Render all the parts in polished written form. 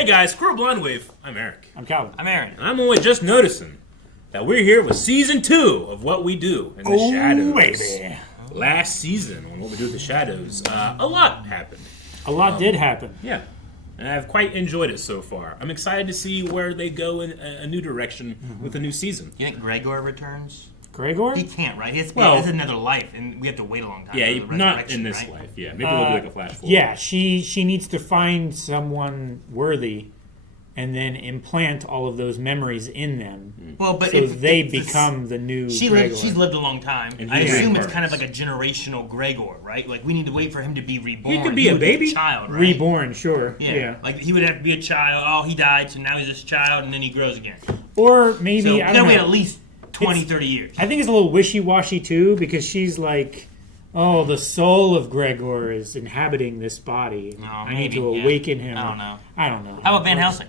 Hey guys, Squirrel Blonde Wave. I'm Eric. I'm Calvin. I'm Aaron. And I'm only just noticing that we're here with season 2 of What We Do in the Shadows. Baby. Last season, on What We Do in the Shadows, a lot happened. A lot did happen. Yeah. And I've quite enjoyed it so far. I'm excited to see where they go in a new direction with the new season. You think Gregor returns? Gregor? He can't, right? He has another life, and we have to wait a long time. Yeah, for the not resurrection, in this right? life. Yeah, maybe we'll do like a flash forward. Yeah, she needs to find someone worthy and then implant all of those memories in them. Well, but so they become the new Gregor. She's lived a long time. And I he's assume it's reincarnates. kind of like a generational Gregor, right? Like we need to wait for him to be reborn. He could be a would baby. a child, right? Reborn, sure. Yeah. Like he would have to be a child. Oh, he died, so now he's just a child, and then he grows again. Or maybe, So I we don't gotta wait know. at least 20, 30 years. I think it's a little wishy-washy too, because she's like, oh, the soul of Gregor is inhabiting this body. Oh, I need maybe, to yeah. awaken him. I don't know. I don't know. How about Van Helsing?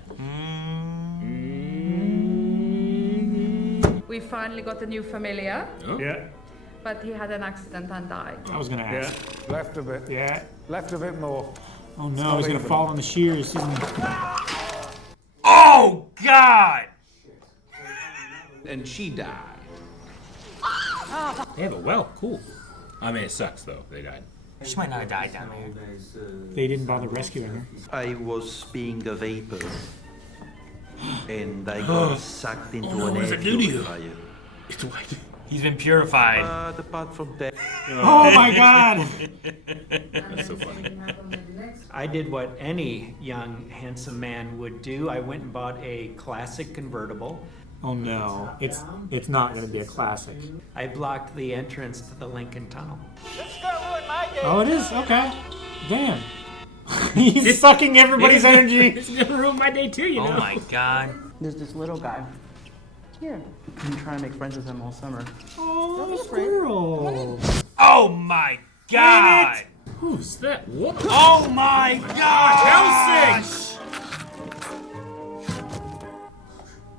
We finally got a new familiar, Yeah, but he had an accident and died. I was going to ask. Yeah, left a bit. Yeah. Left a bit more. Oh no, he's going to fall on the shears, isn't he? Oh God! And she died. They have a well. Cool. I mean, it sucks, though. They died. She might not have died down there. They didn't bother rescuing her. I was being a vapor, and I got sucked into an what does air it do to you? purifier. It's white. He's been purified. Apart from that, Oh my god! That's so funny. I did what any young, handsome man would do. I went and bought a classic convertible. Oh no, it's not going to be a classic. I blocked the entrance to the Lincoln Tunnel. Oh, it is? Okay. Damn. He's sucking everybody's energy. It's gonna ruin my day too, you know. Oh my God! There's this little guy. Here. I've been trying to make friends with him all summer. Oh, squirrel. Oh my God! Who's that? What? Oh my God! Helsing!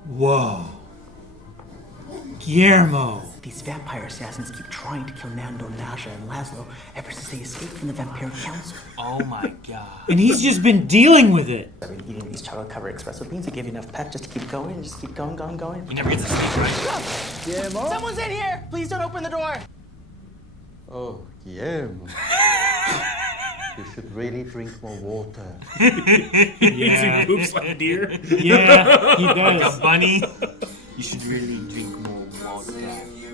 Whoa. Guillermo. These vampire assassins keep trying to kill Nando, Nasha, and Laszlo ever since they escaped from the Vampire Council. Oh my God! And he's just been dealing with it. I've been eating these chocolate-covered espresso beans to give you enough pep just to keep going, just keep going. He never gets to sleep, right? Someone's in here! Please don't open the door! oh, Guillermo. You should really drink more water. Yeah. He poops like a deer. Yeah, he Like does. a bunny. You should really drink more water.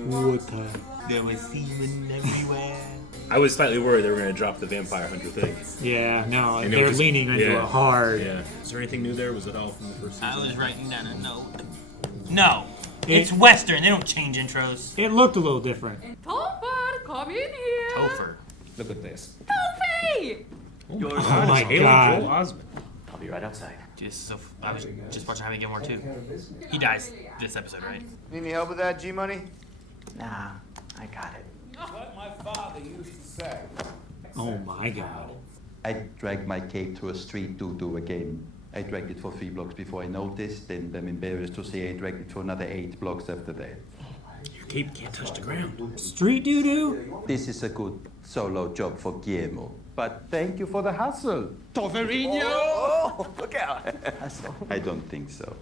Water. There was semen everywhere. I was slightly worried they were gonna drop the vampire hunter thing. Yeah, no, And it they're was just- leaning into yeah. a hard. Yeah. Is there anything new there? Was it all from the first season? I was writing down a note. No, it's Western. They don't change intros. It looked a little different. Topher, come in here. Topher. Look at this. Tophie! Oh my Haley god. Joel Osment. I'll be right outside. I was just watching How to Get More too. He dies this episode, right? Need any help with that, G-Money? Nah, I got it. What my father used to say. Oh my god. I dragged my cape to a street to do a game. I dragged it for 3 blocks before I noticed, and I'm embarrassed to say I dragged it for another 8 blocks after that. Your cape can't touch the ground. Street doo-doo? This is a good solo job for Guillermo. But thank you for the hustle. Toverino! Oh, look out! I don't think so.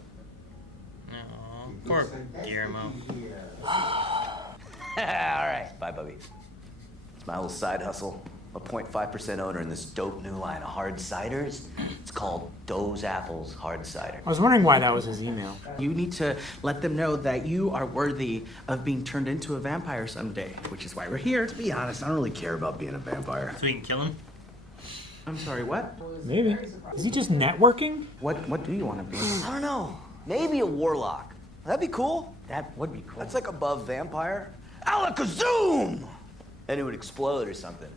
Aw, poor Guillermo. All right, bye, Bubby. It's my little side hustle. I'm a 0.5% owner in this dope new line of hard ciders. It's called Doe's Apples Hard Cider. I was wondering why that was his email. You need to let them know that you are worthy of being turned into a vampire someday, which is why we're here. To be honest, I don't really care about being a vampire. So we can kill him? I'm sorry, what? Maybe. Is he just networking? What do you want to be? I don't know. Maybe a warlock. That'd be cool. That would be cool. That's like above vampire. Alakazoom! Then it would explode or something.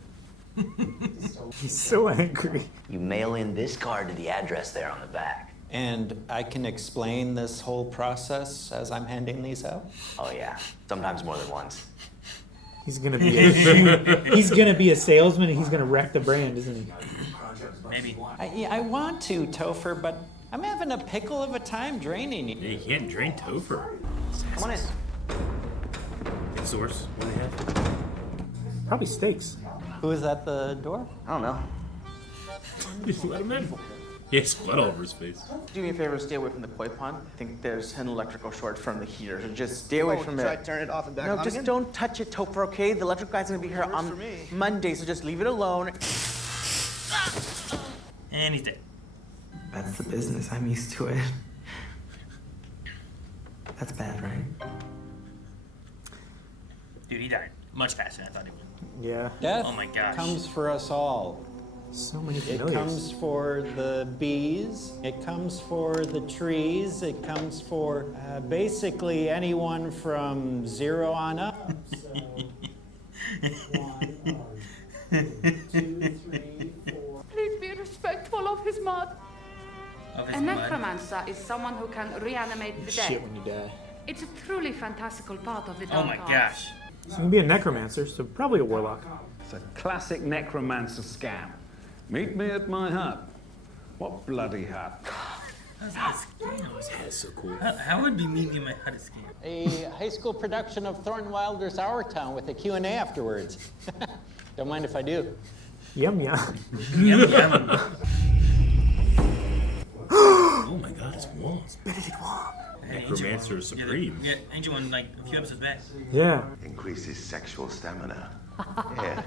He's so angry. You mail in this card to the address there on the back. And I can explain this whole process as I'm handing these out? Oh yeah, sometimes more than once. He's gonna be he's gonna be a salesman and he's gonna wreck the brand, isn't he? Maybe. I want to, Topher, but I'm having a pickle of a time draining you. You can't drain Topher. Come on in. Good source. What do they have? Probably steaks. Who is at the door? I don't know. Just let him in. He has blood all over his face. Do me a favor, stay away from the koi pond. I think there's an electrical short from the heater. So just stay away from it. Try to turn it off and back on No, just again? don't touch it, Topher, okay? The electrical guy's gonna be here on Monday, so just leave it alone. And he's dead. That's the business. I'm used to it. That's bad, right? Dude, he died much faster than I thought he would. Yeah. Death Oh my gosh. comes for us all. So many It familiars. comes for the bees, it comes for the trees, it comes for basically anyone from 0 on up. So, 1, 2, 3, 4. Please be respectful of his mud. Of his A mud. necromancer is someone who can reanimate the Shit dead. when you die. It's a truly fantastical part of the Oh dark my arts. gosh. So you can be a necromancer, so probably a warlock. It's a classic necromancer scam. Meet me at my hut. What bloody hut? How's that a scam? His head is so cool. How would be meeting in my hut a scam? A high school production of Thornton Wilder's Our Town with a Q&A afterwards. Don't mind if I do. Yum yum. Yum, yum. Oh my god, it's Wallace. Necromancer Yeah, Supreme. Yeah, Ancient One, like a few episodes back. Yeah. Increases sexual stamina. Yeah,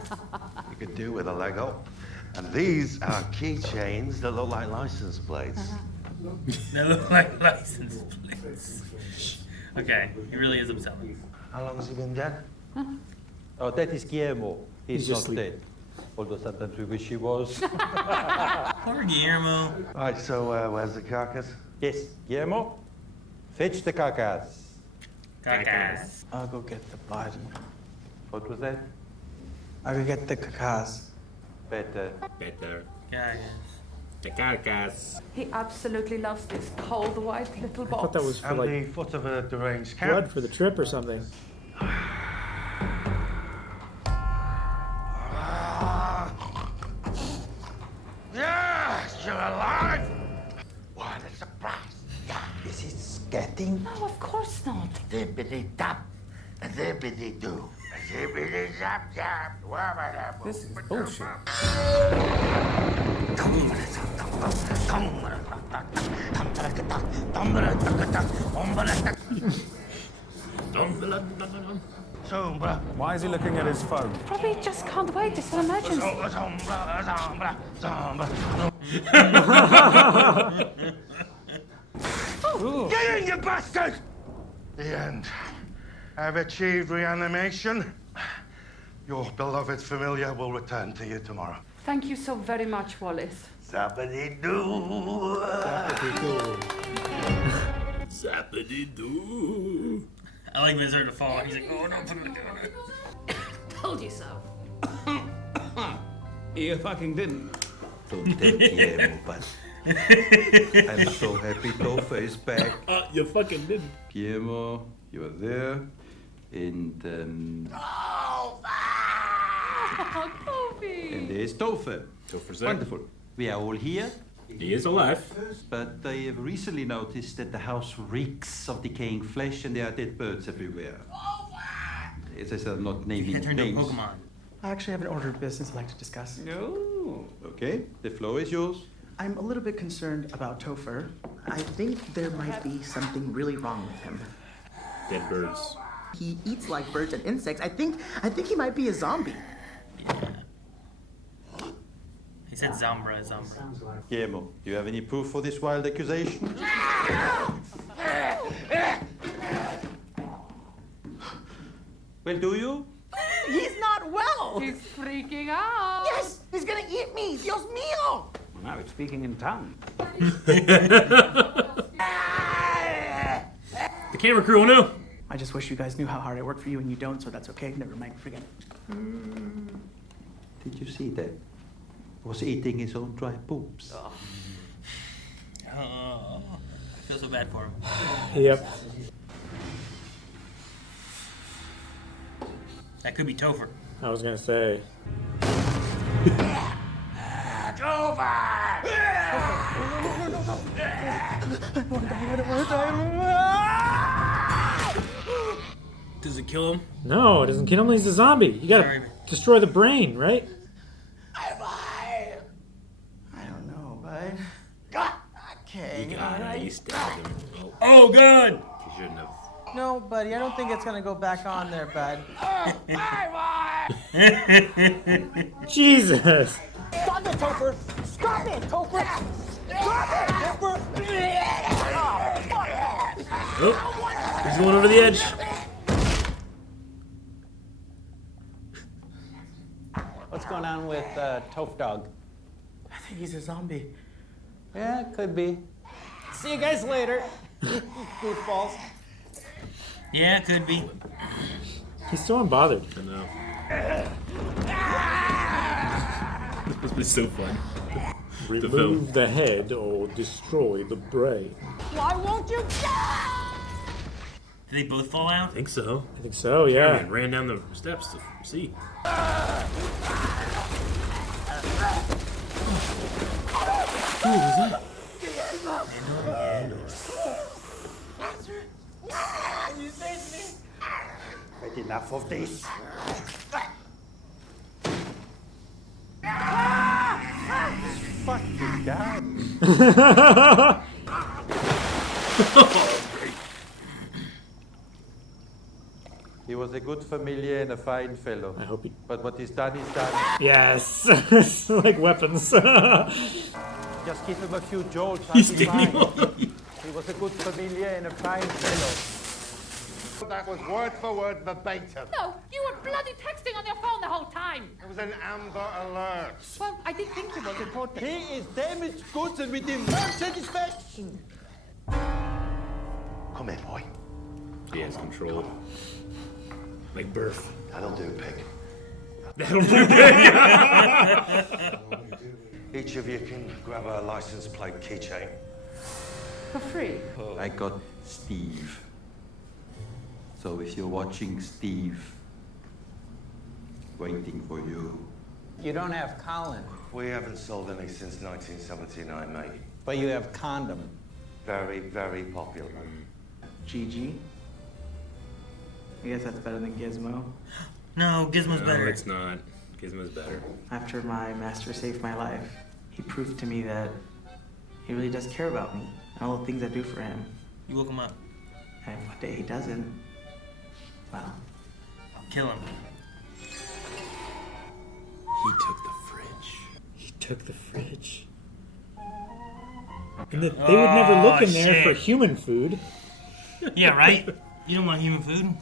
you could do with a leg up. And these are keychains that look like license plates. They look like license plates. Okay, he really is upselling. How long has he been dead? Oh, that is Guillermo. He's just not dead. Although sometimes we wish he was. Poor Guillermo. Right, so where's the carcass? Yes, Guillermo, fetch the carcass. Cacas. I'll go get the body. What was that? I'll go get the cacas. Better. Better. Cacas. The carcass. He absolutely loves this cold white little I box. thought that was for And the like foot of a deranged cat. blood for the trip or something. Yes, you're alive! What a surprise! Is it scatting? No, of course not. Zippity-dop, zippity-doo, zippity-zap-zap, wabba-dabba. This is bullshit. Why is he looking at his phone? Probably just can't wait. It's an emergency. Get in, you bastard! The end. I've achieved reanimation. Your beloved familiar will return to you tomorrow. Thank you so very much, Wallace. Zappity-doo. Zappity-doo. I like when it started to fall. He's like, oh no, put it down. Told you so. You fucking didn't. Don't tell Guillermo, but I'm so happy Topher is back. You fucking didn't. Guillermo, you are there. And Oh, Kobe. and there's Topher. Topher's there. Wonderful. We are all here. He is alive. But I have recently noticed that the house reeks of decaying flesh and there are dead birds everywhere. As I said, I'm not naming It turned into names. Pokemon. I actually have an order of business I'd like to discuss. No. Okay, the floor is yours. I'm a little bit concerned about Topher. I think there might be something really wrong with him. Dead birds. He eats like birds and insects. I think he might be a zombie. He said Zambra. Guillermo, do you have any proof for this wild accusation? Well, do you? He's not well. He's freaking out. Yes, he's gonna eat me. Dios mío. Now it's speaking in tongues. The camera crew will know. I just wish you guys knew how hard I work for you, and you don't, so that's okay. Never mind. Forget it. Did you see that? Was eating his own dry poops. Oh, I feel so bad for him. Yep. That could be Topher. I was gonna say. Does it kill him? No, it doesn't kill him. He's a zombie. You gotta Sorry. destroy the brain, right? I don't know, bud. You stabbed him. Oh, God! You shouldn't have. No, buddy, I don't think it's gonna go back on there, bud. Jesus. Stop it, Topher! Stop it, Topher! Stop it, Topher! Oh, he's going over the edge. What's going on with Toph Dog? I think he's a zombie. Yeah, it could be. See you guys later. Goofballs. Yeah, could be. He's so unbothered. I know. This was so fun. Remove the head or destroy the brain. Why won't you Did they both fall out? I think so. I think so, yeah. Cameron ran down the steps to see. Who was that? You saved me! But enough of this. Fuck this guy. He was a good familiar and a fine fellow. I hope he... But what he's done is done. Yes. Like weapons. Just give him a few jolts. He's I'll be standing fine. on you. He was a good familiar and a fine fellow. That was word for word verbatim. No, you were bloody texting on your phone the whole time. It was an Amber Alert. Well, I did think it was important. He is damaged goods and we demand satisfaction. Come here, boy. He has control. Like birth. That'll do, pig. That'll do, pig. Each of you can grab a license plate keychain. For free. I got Steve. So if you're watching Steve, waiting for you. You don't have Colin, We haven't sold any since 1979, mate. but you have Condom. Very, very popular. Gigi. I guess that's better than Gizmo. No, Gizmo's No, better. it's not. Gizmo's better. After my master saved my life, he proved to me that he really does care about me and all the things I do for him. You woke him up. And one day he doesn't. Well, Kill him. He took the fridge. He took the fridge. And they would never look in there for human food. Yeah, right? You don't want human food?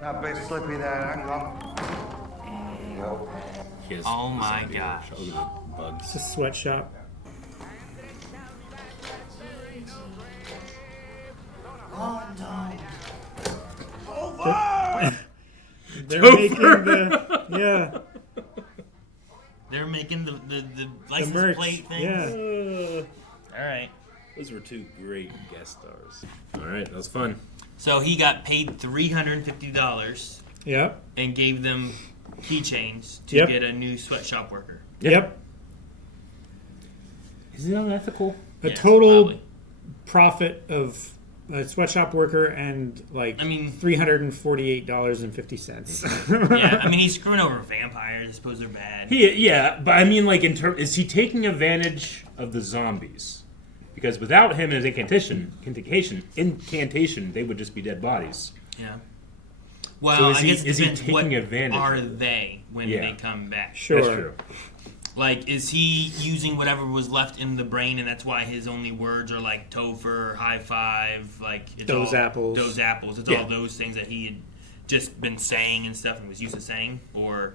That bit slippy there, hang on. He has Oh my zombie gosh. Look at the bugs. It's a sweatshop. They're making the They're making the license merch, plate things. yeah. All right. Those were two great guest stars. All right, that was fun. So he got paid $350 Yep. and gave them keychains to Yep. get a new sweatshop worker. Yep. Is it unethical? A Yeah, total probably. profit of a sweatshop worker and like $348.50. Yeah, I mean he's screwing over vampires. I suppose they're bad. Yeah, but I mean, like, is he taking advantage of the zombies? Because without him and his incantation, they would just be dead bodies. Yeah. Well, So is I he- guess it is he depends taking what advantage are of they when Yeah. they come back? Sure. That's true. Like, is he using whatever was left in the brain, and that's why his only words are like Topher, high five, like it's Those all, apples. those apples. It's Yeah. all those things that he had just been saying and stuff, and was used to saying, or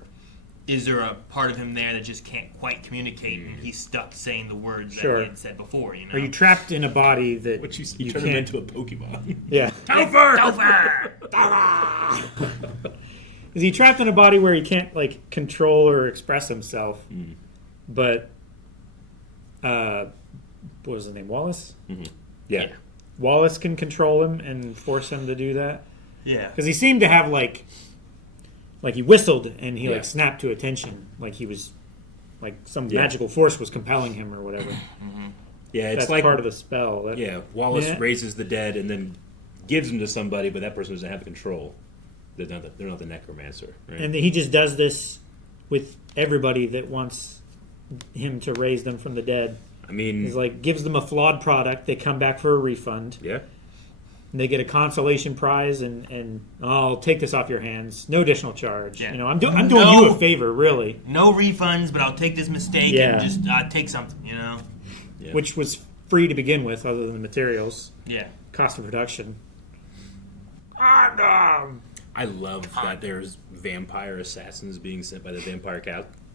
is there a part of him there that just can't quite communicate, and he's stuck saying the words Sure. that he had said before? You know, Are you trapped in a body that Which you you turn him can't? into a Pokemon. Yeah. Topher? Is he trapped in a body where he can't like control or express himself? But what was his name? Wallace. Yeah. Wallace can control him and force him to do that. Yeah. Because he seemed to have like he whistled and he Yeah. like snapped to attention, like he was like some Yeah. magical force was compelling him or whatever. Yeah, it's That's like part of the spell. That- Yeah, Wallace Yeah. raises the dead and then gives them to somebody, but that person doesn't have control. They're not the necromancer, right? And he just does this with everybody that wants him to raise them from the dead. I mean, he's like gives them a flawed product. They come back for a refund. Yeah. And they get a consolation prize, and I'll take this off your hands, no additional charge. Yeah. You know, I'm doing you a favor, really. No refunds, but I'll take this mistake and just take something. You know, which was free to begin with, other than the materials. Yeah. Cost of production. I love that there's vampire assassins being sent by the Vampire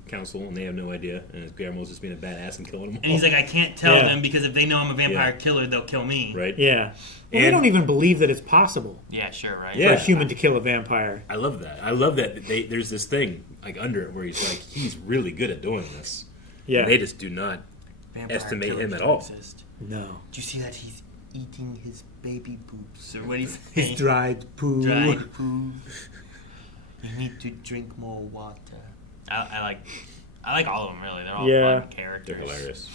Council, and they have no idea. And Guillermo's just being a badass and killing them all. And he's like, I can't tell them because if they know I'm a vampire killer, they'll kill me. Right? Yeah. Well, they don't even believe that it's possible. Yeah, sure, right? For a human to kill a vampire. I love that. I love that there's this thing like under it where he's like, he's really good at doing this. Yeah. And they just do not Vampire estimate killers him at don't all. exist. No. Do you see that he's eating his baby poops or what he's His saying? dried poo. Dried poo. You need to drink more water. I like all of them really. They're all fun characters. They're hilarious.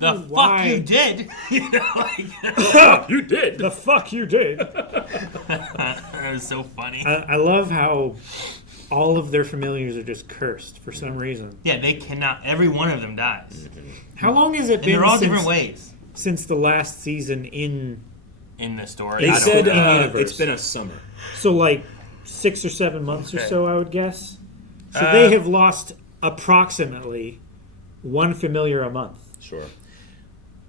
The fuck you did? You know, like, you did. The fuck you did. That was so funny. I love how all of their familiars are just cursed for some reason. Yeah, they cannot. Every one of them dies. How long has it been? They're all since, different ways. Since the last season in the story. They said universe. it's been a summer. So like 6 or 7 months or so, I would guess. So they have lost approximately one familiar a month. Sure.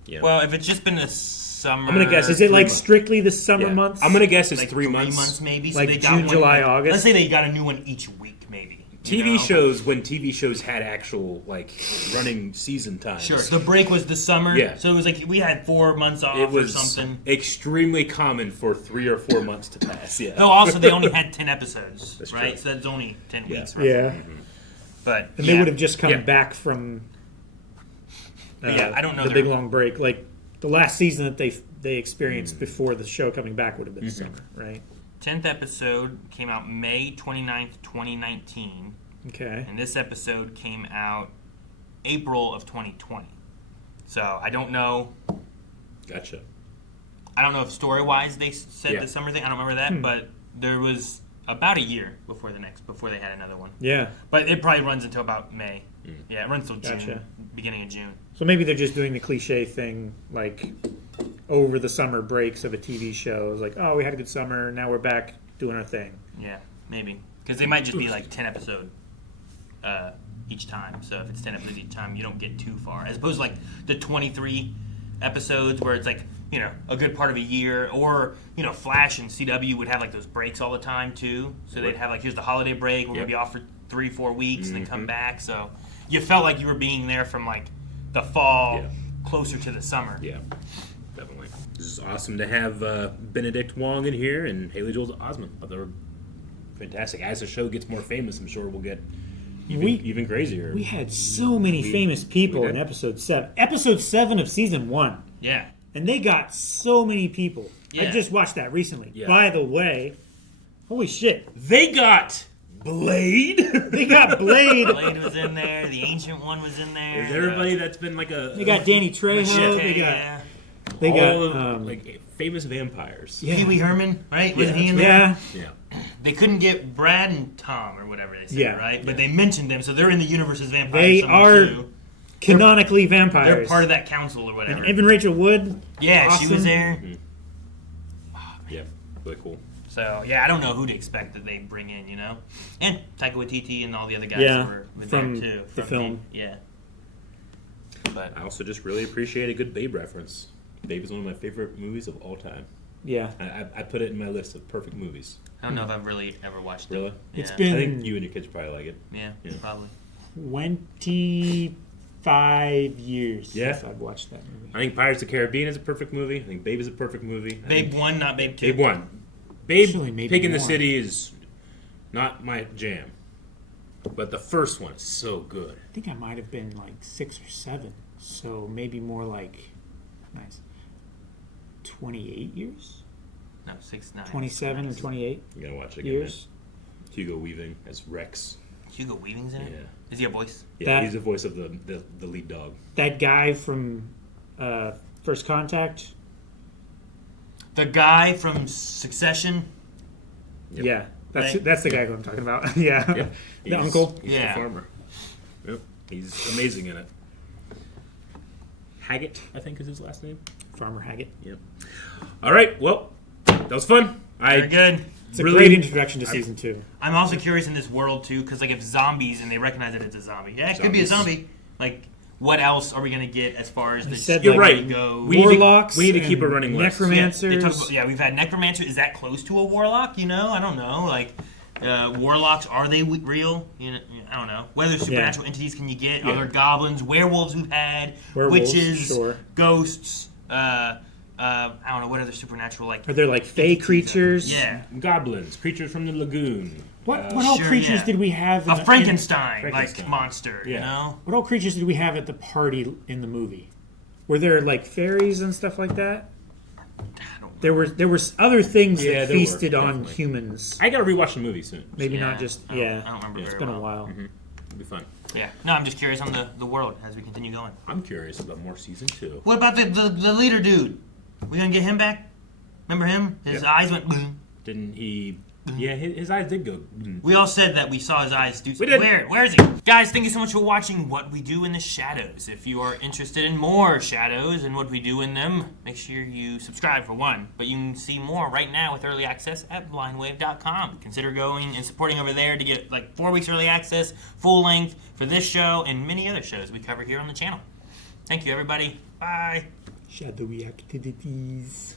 Yeah. Well, if it's just been a summer, I'm gonna guess. Is it like strictly the summer months? I'm gonna guess it's like 3 3 months. months maybe. So Like they got June, one, July, like, August? Let's say they got a new one each week, maybe. TV shows, when TV shows had actual like running season times. Sure. The break was the summer. Yeah. So it was like we had 4 months off It was or something. extremely common for 3 or 4 months to pass. Yeah. Though also they only had 10 episodes, That's right? true. So that's only 10 weeks. Yeah. Roughly. But And they would have just come back from I don't know the their- big long break. Like the last season that they experienced before the show coming back would have been summer, right? 10th episode came out May 29th, 2019. Okay. And this episode came out April of 2020. So I don't know. Gotcha. I don't know if story-wise they said the summer thing. I don't remember that, but there was about a year before they had another one. Yeah. But it probably runs until about May. Yeah, it runs till June, Gotcha. beginning of June. So maybe they're just doing the cliche thing, like over the summer breaks of a TV show. It's like, oh, we had a good summer, now we're back doing our thing. Yeah, maybe. Because they might just be like 10 episode each time. So if it's 10 episodes each time, you don't get too far. As opposed to like the 23 episodes where it's like, you know, a good part of a year. Or, you know, Flash and CW would have like those breaks all the time too. So they'd have like, here's the holiday break, we're going to be off for 3-4 weeks and then come back. So you felt like you were being there from like the fall closer to the summer. Yeah, definitely. This is awesome to have Benedict Wong in here and Haley Joel Osment. They were fantastic. As the show gets more famous, I'm sure we'll get even crazier. We had so many famous people in episode 7. Episode 7 of season 1. Yeah. And they got so many people. I Yeah. just watched that recently. Yeah. By the way, holy shit. They got Blade. They got Blade. Blade was in there. The Ancient One was in there. Is everybody that's been like a... They got Danny Trejo. Machete, They got all of, like famous vampires. Yeah. Pee Wee Herman, right? Wasn't Yeah, he in that's there? right. Yeah. They couldn't get Brad and Tom or whatever they said, Yeah. right? But they mentioned them, so they're in the universe as vampires. They somewhere, are too. canonically vampires. They're part of that council or whatever. And Evan Rachel Wood. Yeah, awesome. she was there. Yeah, really cool. So, yeah, I don't know who to expect that they bring in, you know? And Taika Waititi and all the other guys Yeah, were from there, too. the film. Yeah. But I also just really appreciate a good Babe reference. Babe is one of my favorite movies of all time. Yeah. I put it in my list of perfect movies. I don't know if I've really ever watched it. Really? It's Yeah. been- I think you and your kids probably like it. Yeah, probably. 25 years Yeah. since I've watched that movie. I think Pirates of the Caribbean is a perfect movie. I think Babe is a perfect movie. I Babe think 1, not Babe 2. Babe 1. Babe, Actually, maybe Pig in the more. City is not my jam. But the first one is so good. I think I might have been like 6 or 7. So maybe more like, 28 years? No, 6, 9. 27 or 28 You gotta watch it again. years? Man. Hugo Weaving as Rex. Hugo Weaving's in it? Yeah. Is he a voice? Yeah, That- he's the voice of the lead dog. That guy from First Contact? The guy from Succession? Yep. Yeah. Right. That's the guy who I'm talking about. Yeah. Yep. The He's- uncle. He's Yeah. the farmer. Yep. He's amazing in it. Haggett, I think is his last name. Farmer Haggett. Yep. All right. Well, that was fun. Very good. It's a great introduction to season 2. I'm also curious in this world too, because like if zombies and they recognize that it's a zombie, yeah, it could be a zombie. Like, what else are we gonna get as far as the story goes? Warlocks. We need to keep a running list. Necromancers. Yeah, we've had necromancer. Is that close to a warlock? You know, I don't know. Like, warlocks, are they real? You know, I don't know. What other supernatural entities can you get? Yeah. Are there goblins, werewolves we've had, Werewolves, witches, sure. ghosts? I don't know what other supernatural Are there like fey creatures? Yeah, goblins, creatures from the lagoon. What all creatures did we have? A Frankenstein like monster. Yeah. You know. What all creatures did we have at the party in the movie? Were there like fairies and stuff like that? There were other things that feasted on humans. I gotta rewatch the movie soon. Maybe not just I don't remember. It's very been a well. while. It'll be fun. Yeah. No, I'm just curious on the world as we continue going. I'm curious about more season 2. What about the leader dude? We gonna get him back? Remember him? His eyes went boom. Didn't he? Yeah, his eyes did go. We all said that we saw his eyes do We did. Where is he? Guys, thank you so much for watching What We Do in the Shadows. If you are interested in more shadows and what we do in them, make sure you subscribe for one. But you can see more right now with early access at blindwave.com. Consider going and supporting over there to get like 4 weeks early access, full length for this show and many other shows we cover here on the channel. Thank you, everybody. Bye. Shadowy activities.